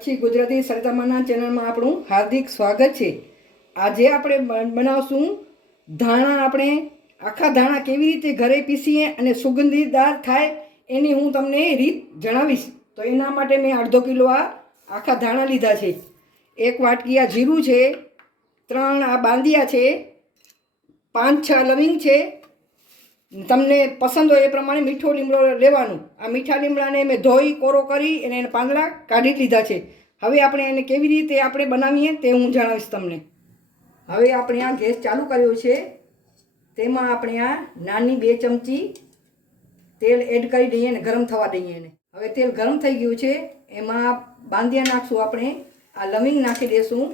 કચ્છી ગુજરાતી સરતામાના ચેનલમાં આપણું હાર્દિક સ્વાગત છે। આજે આપણે બનાવશું ધાણા। આપણે આખા ધાણા કેવી રીતે ઘરે પીસીએ અને સુગંધીદાર થાય એની હું તમને રીત જણાવીશ। તો એના માટે મેં અડધો કિલો આ આખા ધાણા લીધા છે, 1 વાટકી આ જીરું છે, 3 આ બાંદિયા છે, 5-6 લવિંગ છે। તમને પસંદ હોય એ પ્રમાણે મીઠો લીમડો લેવાનો। આ મીઠા લીમડાને મેં ધોઈ કોરો કરી અને એને પાંદડા કાઢી લીધા છે। હવે આપણે એને કેવી રીતે આપણે બનાવીએ તે હું જણાવીશ તમને। હવે આપણે આ ગેસ ચાલુ કર્યો છે, તેમાં આપણે આ નાની 2 ચમચી તેલ એડ કરી દઈએ અને ગરમ થવા દઈએ એને। હવે તેલ ગરમ થઈ ગયું છે, એમાં બાંદિયા નાખશું આપણે, આ લવિંગ નાખી દઈશું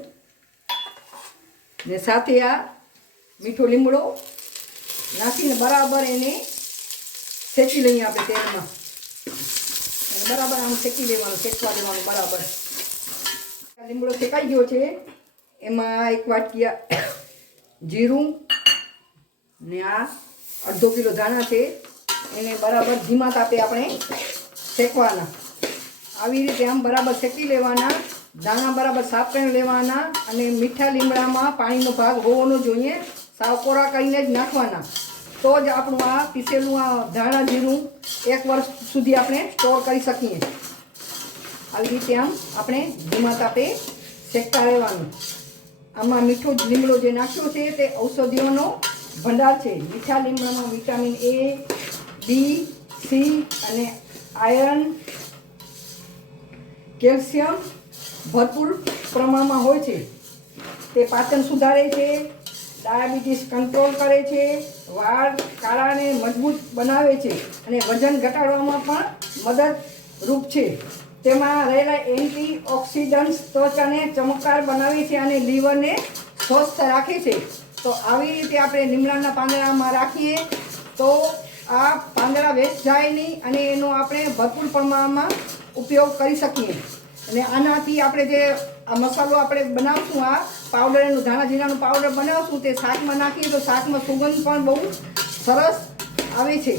ને સાથે આ મીઠો લીમડો નાખીને બરાબર એને શેકી લઈએ આપણે તેલમાં। બરાબર આમ શેકી લેવાનું, શેકવા દેવાનું બરાબર। લીમડો શેકાઈ ગયો છે, એમાં 1 વાટકી જીરું ને આ અડધો કિલો ધાણા છે, એને બરાબર ધીમા તાપે આપણે શેકવાના। આવી રીતે આમ બરાબર શેકી લેવાના। ધાણા બરાબર સાફ કરી લેવાના અને મીઠા લીમડામાં પાણીનો ભાગ હોવો જોઈએ, સાવ કોરા કરીને જ નાખવાના। તો જ આપણું આ પીસેલું આ ધાણા જીરું 1 વર્ષ સુધી આપણે સ્ટોર કરી શકીએ। આવી રીતે આમ આપણે ધીમા તાપે શેકતા રહેવાનું। આમાં મીઠો લીમડો જે નાખ્યો છે તે ઔષધિઓનો ભંડાર છે। મીઠા લીમડામાં વિટામિન A, B, C અને આયર્ન, કેલ્શિયમ ભરપૂર પ્રમાણમાં હોય છે। તે પાચન સુધારે છે, ડાયાબિટીસ કંટ્રોલ કરે છે, વાળ કાળાને મજબૂત બનાવે છે અને વજન ઘટાડવામાં પણ મદદરૂપ છે। તેમાં રહેલા એન્ટીઓક્સિડન્ટ્સ ત્વચાને ચમકદાર બનાવે છે અને લીવરને સ્વસ્થ રાખે છે। તો આવી રીતે આપણે લીમડાના પાંદડામાં રાખીએ તો આ પાંદડા વેસ્ટ જાય નહીં અને એનો આપણે ભરપૂર પ્રમાણમાં ઉપયોગ કરી શકીએ। અને આનાથી આપણે જે આ મસાલો આપણે બનાવશું, આ પાવડર એનું ધાણા જીરાનું પાવડર બનાવશું, તે શાકમાં નાખીએ તો શાકમાં સુગંધ પણ બહુ સરસ આવે છે।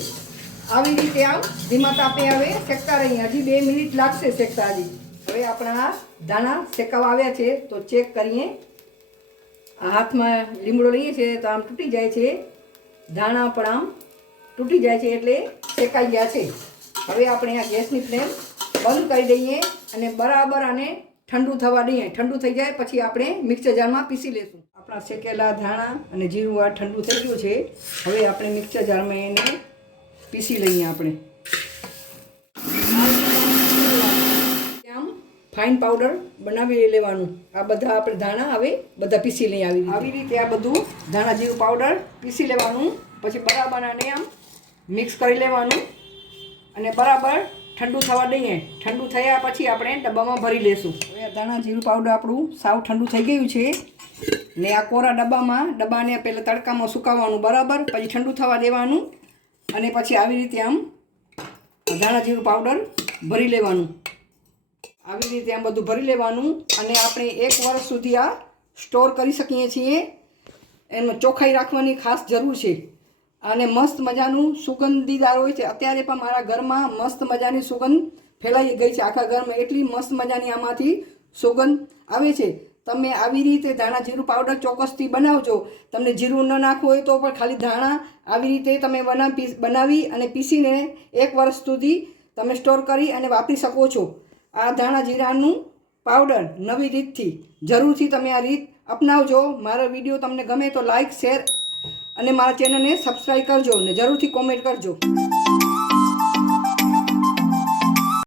આવી રીતે આમ ધીમા તાપે હવે શેકતા રહીએ। હજી 2 મિનિટ લાગશે શેકતા હજી। હવે આપણા ધાણા શેકાવા આવ્યા છે તો ચેક કરીએ। આ હાથમાં લીમડો લઈએ છીએ તો આમ તૂટી જાય છે, ધાણા પણ આમ તૂટી જાય છે એટલે શેકાઈ ગયા છે। હવે આપણે આ ગેસની ફ્લેમ બંધ કરી દઈએ અને બરાબર આને ઠંડુ થવા દઈએ। ઠંડુ થઈ જાય પછી આપણે મિક્સર જારમાં પીસી લઈશું। આપણા શેકેલા ધાણા અને જીરું આ ઠંડુ થઈ ગયું છે, હવે આપણે મિક્સર જારમાં એને પીસી લઈએ। આપણે આમ ફાઇન પાવડર બનાવી લેવાનું। આ બધા આપણે ધાણા હવે બધા પીસી લઈએ। આવી રીતે આ બધું ધાણા જીરું પાવડર પીસી લેવાનું, પછી બરાબર આને આમ મિક્સ કરી લેવાનું અને બરાબર ઠંડુ થવા દઈએ। ઠંડુ થયા પછી આપણે ડબ્બામાં ભરી લેશું। હવે આ ધાણા જીરું પાવડર આપણું સાવ ઠંડુ થઈ ગયું છે ને આ કોરા ડબ્બાને પહેલાં તડકામાં સુકાવવાનું બરાબર, પછી ઠંડુ થવા દેવાનું અને પછી આવી રીતે આમ ધાણા જીરું પાવડર ભરી લેવાનું। આવી રીતે આમ બધું ભરી લેવાનું અને આપણે 1 વર્ષ સુધી આ સ્ટોર કરી શકીએ છીએ। એમાં ચોખ્ખાઈ રાખવાની ખાસ જરૂર છે અને મસ્ત મજાનું સુગંધીદાર હોય છે। અત્યારે પણ મારા ઘરમાં મસ્ત મજાની સુગંધ ફેલાઈ ગઈ છે આખા ઘરમાં, એટલી મસ્ત મજાની આમાંથી સુગંધ આવે છે। તમે આવી રીતે ધાણા જીરું પાવડર ચોક્કસથી બનાવજો। તમને જીરું ન નાખવું હોય તો પણ ખાલી ધાણા આવી રીતે તમે બનાવી અને પીસીને 1 વર્ષ સુધી તમે સ્ટોર કરી અને વાપરી શકો છો। આ ધાણા જીરાનું પાવડર નવી રીતથી જરૂરથી તમે આ રીત અપનાવજો। મારો વિડીયો તમને ગમે તો લાઈક, શેર અને મારા ચેનલને સબસ્ક્રાઈબ કરજો અને જરૂરથી કોમેન્ટ કરજો।